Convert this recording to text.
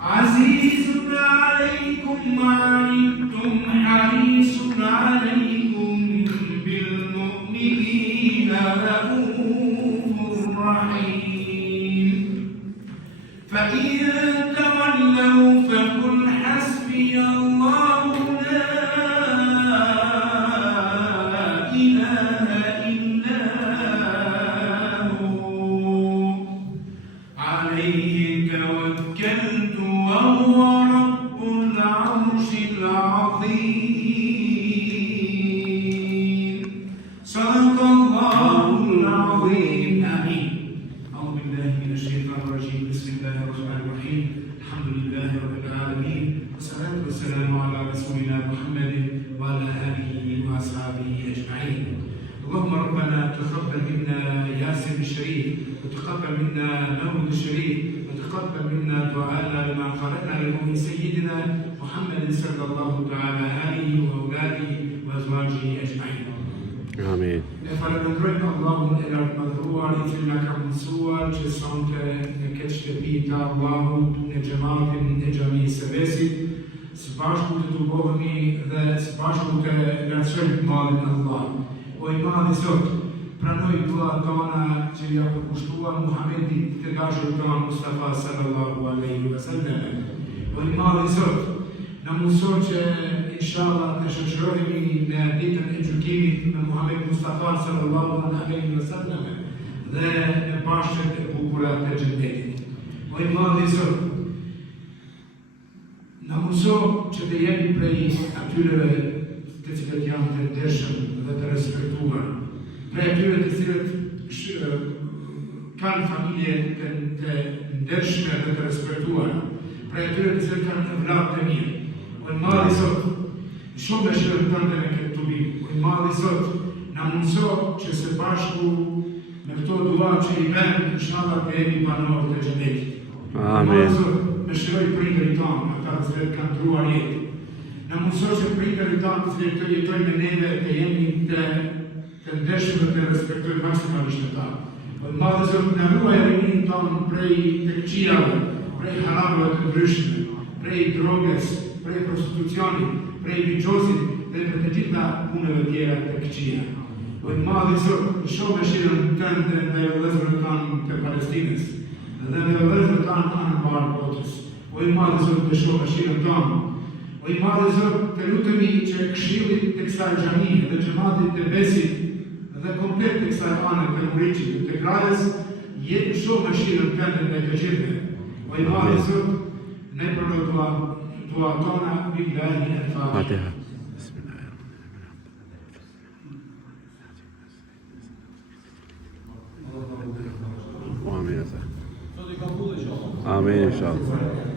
عزيز عليكم ما عنتم حريص عليكم بالمؤمنين رؤوف رحيم فإن تولوا فقل حسبي الله لا إله إلا هو عليه توكلت وهو رب العرش العظيم صدق الله العظيم آمين. أعوذ بالله من الشيطان الرجيم بسم الله الرحمن الرحيم الحمد لله رب العالمين والصلاة والسلام على رسولنا محمد وعلى آله وأصحابه أجمعين. اللهم ربنا تقبل منا ياسر الشريف وتقبل منا مولد الشريف وتقبل منا دعاءنا لما خلقنا له من سيدنا محمد صلى الله تعالى عليه وأولاده وأزواجه أجمعين. آمين. Falenderojmë Allahun e lartëmadhëruar i cili na ka mësuar që sonte në këtë shtëpi të Allahut në xhamatin e xhamisë së Besit, së bashku të tubohemi dhe së bashku të lartësojmë malin Allah. O i madhi Zot, pranoj dua tona që ja përkushtuan Muhamedit të dashur tonë Mustafa sallallahu alaihi wasallam. O i madhi Zot, na mëso që inshallah të shoqërohemi në ditën e gjykimit me Muhammed Mustafa sallallahu alaihi wasallam dhe në bashkët e bukura të xhennetit. O i madhi Zot, na mëso që të jemi prej atyre të cilët janë të ndershëm dhe të respektuar, prej atyre të cilët kanë familje të ndershme dhe të respektuar, prej atyre të cilët kanë evlat të mirë. O i madhi Zot, shumë dëshirën tënde në këtë tubim. O i madhi Zot, na mundëso që së bashku me këto dua që i bëjmë, inshallah të jemi banorë të xhenetit. Amen. Me shiroj prindërit tonë, ata të cilët kanë ndruar jetë. Na mundëso që prindërit tonë të cilët të jetojnë me neve të jemi të ndeshëm dhe të respektojnë maksimalisht ata. O i madhi Zot, na ruaj rinin tonë prej të këqijave, prej haramëve të ndryshme, prej droges, prej prostitucionit, prej bigjozit dhe për të gjitha punëve tjera të këqija. O i madhi Zot, shoh dëshirën tënde dhe vëllezërët tanë të Palestinës dhe vëllezërët tanë anë barë botës. O i madhi Zot, shoh dëshirën tonë. O i madhi Zot, të lutemi që këshillit të kësaj xhamie dhe xhamatit të Besit dhe komplet të kësaj anë të Muriqit dhe të Krajës jetë shoh dëshirën tënde dhe të gjithëve. O i madhi Zot, ne përdo dua tona billahi al-Fatiha. Amin. Amin inşallah.